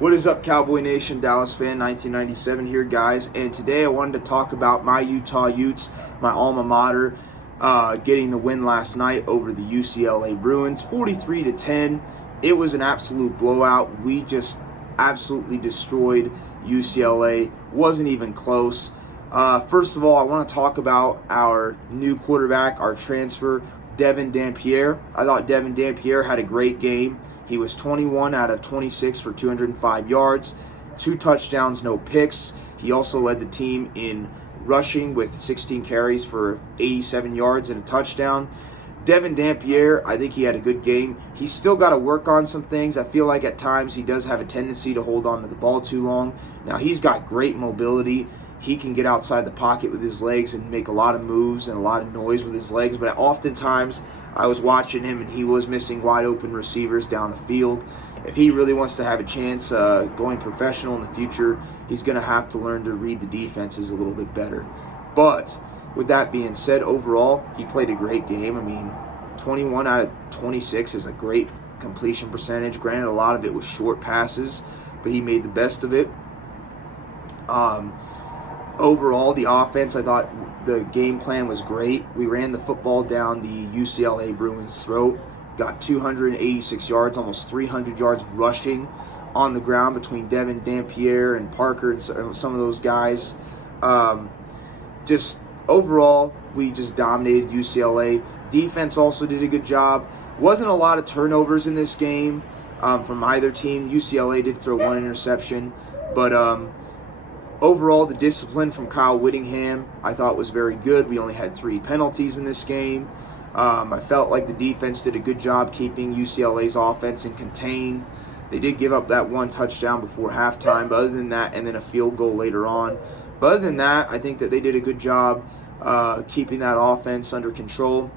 What is up, Cowboy Nation, Dallas fan, 1997 here, guys. And today I wanted to talk about my Utah Utes, my alma mater, getting the win last night over the UCLA Bruins, 43-10. It was an absolute blowout. We just absolutely destroyed UCLA. Wasn't even close. First of all, I want to talk about our new quarterback, our transfer, Devin Dampier. I thought Devin Dampier had a great game. He was 21 out of 26 for 205 yards, 2 touchdowns, no picks. He also led the team in rushing with 16 carries for 87 yards and a touchdown. Devin Dampier, I think he had a good game. He's still got to work on some things. I feel like at times he does have a tendency to hold on to the ball too long. Now, he's got great mobility. He can get outside the pocket with his legs and make a lot of moves and a lot of noise with his legs, but oftentimes I was watching him and he was missing wide open receivers down the field. If he really wants to have a chance going professional in the future, he's going to have to learn to read the defenses a little bit better. But with that being said, overall, he played a great game. I mean, 21 out of 26 is a great completion percentage. Granted, a lot of it was short passes, but he made the best of it. Overall, the offense, I thought the game plan was great. We ran the football down the UCLA Bruins' throat, got 286 yards, almost 300 yards rushing on the ground between Devin Dampier and Parker and some of those guys. Just overall, we just dominated UCLA. Defense also did a good job. Wasn't a lot of turnovers in this game from either team. UCLA did throw 1 interception, but overall, the discipline from Kyle Whittingham I thought was very good. We only had 3 penalties in this game. I felt like the defense did a good job keeping UCLA's offense in contain. They did give up that 1 touchdown before halftime, but other than that, and then a field goal later on. But other than that, I think that they did a good job keeping that offense under control.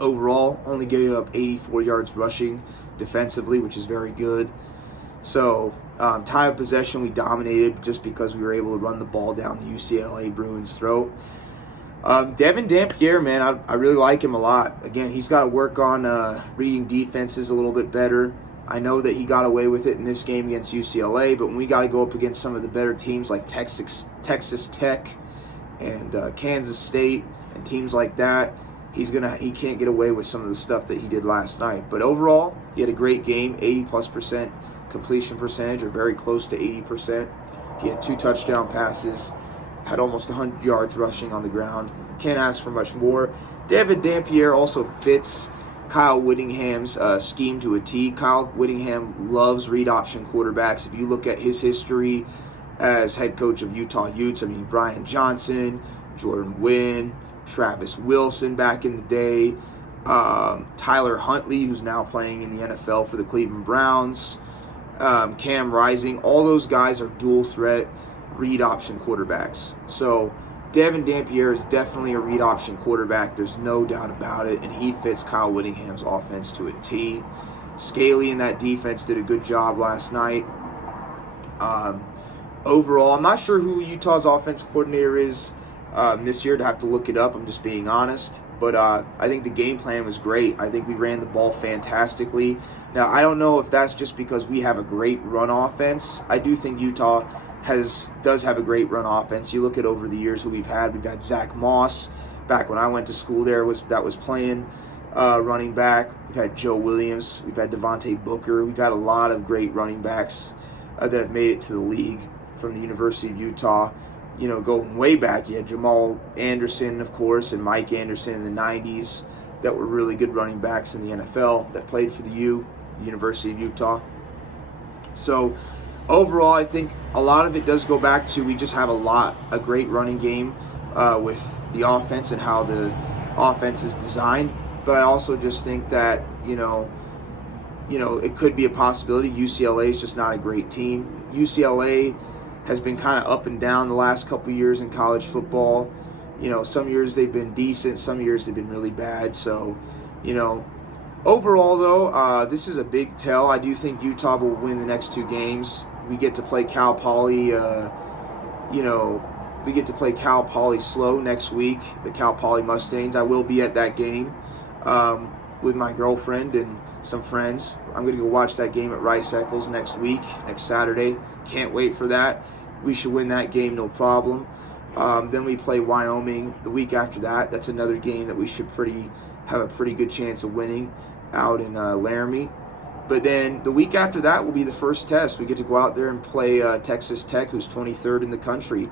Overall, only gave up 84 yards rushing defensively, which is very good. So, time of possession, we dominated just because we were able to run the ball down the UCLA Bruins' throat. Devin Dampier, man, I really like him a lot. Again, he's got to work on reading defenses a little bit better. I know that he got away with it in this game against UCLA, but when we got to go up against some of the better teams like Texas Tech and Kansas State and teams like that, he can't get away with some of the stuff that he did last night. But overall, he had a great game, 80+% completion percentage, or very close to 80%. He had 2 touchdown passes, had almost 100 yards rushing on the ground. Can't ask for much more. Devin Dampier also fits Kyle Whittingham's scheme to a T. Kyle Whittingham loves read option quarterbacks. If you look at his history as head coach of Utah Utes, I mean, Brian Johnson, Jordan Wynn, Travis Wilson back in the day, Tyler Huntley, who's now playing in the NFL for the Cleveland Browns, Cam Rising, all those guys are dual threat read option quarterbacks. So Devin Dampier is definitely a read option quarterback. There's no doubt about it, and he fits Kyle Whittingham's offense to a T. Scaly and that defense did a good job last night. Overall, I'm not sure who Utah's offensive coordinator is this year. To have to look it up. I'm just being honest. But I think the game plan was great. I think we ran the ball fantastically. Now, I don't know if that's just because we have a great run offense. I do think Utah does have a great run offense. You look at over the years who we've had. We've had Zach Moss back when I went to school there that was playing running back. We've had Joe Williams. We've had Devontae Booker. We've had a lot of great running backs that have made it to the league from the University of Utah. You know, going way back, you had Jamal Anderson, of course, and Mike Anderson in the 90s that were really good running backs in the NFL that played for the University of Utah. So overall, I think a lot of it does go back to we just have a great running game with the offense and how the offense is designed. But I also just think that, you know, it could be a possibility. UCLA is just not a great team. UCLA has been kind of up and down the last couple years in college football. You know, some years they've been decent, some years they've been really bad. So, you know, overall though, this is a big tell. I do think Utah will win the next 2 games. We get to play Cal Poly, we get to play Cal Poly slow next week, the Cal Poly Mustangs. I will be at that game. with my girlfriend and some friends. I'm going to go watch that game at Rice Eccles next Saturday. Can't wait for that. We should win that game, no problem. Then we play Wyoming the week after that. That's another game that we should have a pretty good chance of winning out in Laramie. But then the week after that will be the first test. We get to go out there and play Texas Tech, who's 23rd in the country.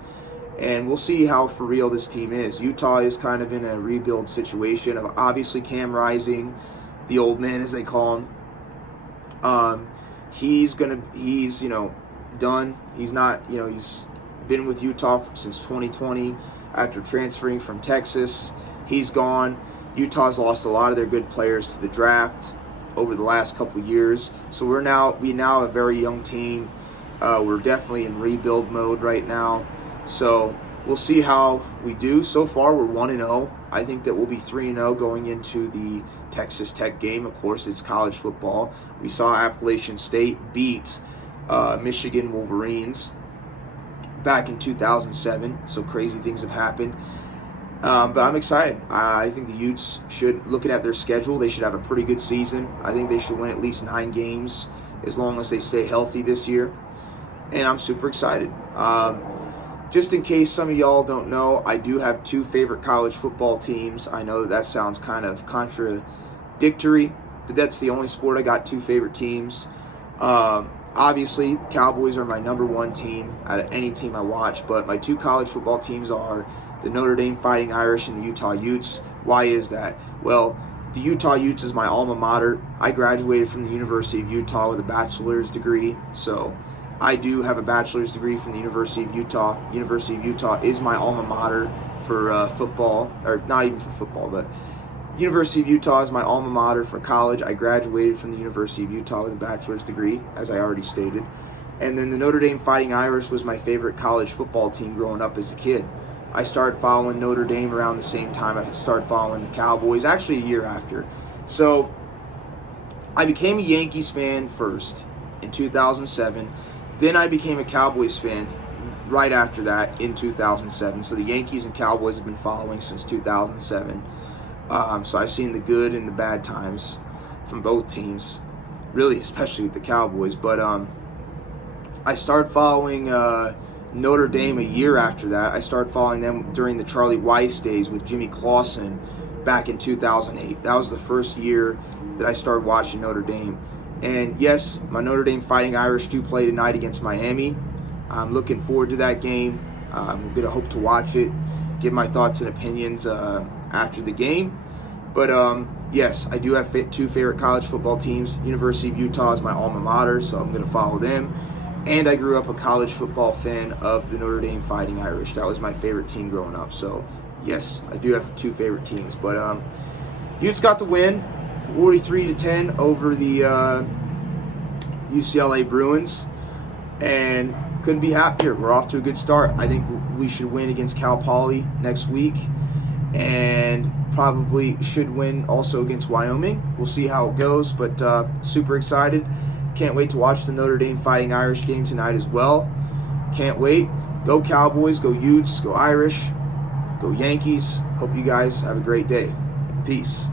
And we'll see how for real this team is. Utah is kind of in a rebuild situation of obviously Cam Rising, the old man as they call him. He's done. He's not, he's been with Utah since 2020 after transferring from Texas. He's gone. Utah's lost a lot of their good players to the draft over the last couple years. So we now have a very young team. We're definitely in rebuild mode right now. So we'll see how we do. So far, we're 1-0. I think that we'll be 3-0 going into the Texas Tech game. Of course, it's college football. We saw Appalachian State beat Michigan Wolverines back in 2007. So crazy things have happened. But I'm excited. I think the Utes looking at their schedule, they should have a pretty good season. I think they should win at least 9 games as long as they stay healthy this year. And I'm super excited. Just in case some of y'all don't know, I do have 2 favorite college football teams. I know that sounds kind of contradictory, but that's the only sport I got 2 favorite teams. Obviously, Cowboys are my number 1 team out of any team I watch, but my 2 college football teams are the Notre Dame Fighting Irish and the Utah Utes. Why is that? Well, the Utah Utes is my alma mater. I graduated from the University of Utah with a bachelor's degree, so I do have a bachelor's degree from the University of Utah. University of Utah is my alma mater for football, or not even for football, but University of Utah is my alma mater for college. I graduated from the University of Utah with a bachelor's degree, as I already stated. And then the Notre Dame Fighting Irish was my favorite college football team growing up as a kid. I started following Notre Dame around the same time I started following the Cowboys, actually a year after. So I became a Yankees fan first in 2007. Then I became a Cowboys fan right after that in 2007. So the Yankees and Cowboys have been following since 2007. So I've seen the good and the bad times from both teams, really, especially with the Cowboys. But I started following Notre Dame a year after that. I started following them during the Charlie Weiss days with Jimmy Clausen back in 2008. That was the first year that I started watching Notre Dame. And yes, my Notre Dame Fighting Irish do play tonight against Miami. I'm looking forward to that game. I'm going to hope to watch it, give my thoughts and opinions after the game. But yes, I do have 2 favorite college football teams. University of Utah is my alma mater, so I'm going to follow them. And I grew up a college football fan of the Notre Dame Fighting Irish. That was my favorite team growing up. So yes, I do have 2 favorite teams. But Utes got the win, 43-10 over the UCLA Bruins, and couldn't be happier. We're off to a good start. I think we should win against Cal Poly next week, and probably should win also against Wyoming. We'll see how it goes, but super excited. Can't wait to watch the Notre Dame Fighting Irish game tonight as well. Can't wait. Go Cowboys, go Utes, go Irish, go Yankees. Hope you guys have a great day. Peace.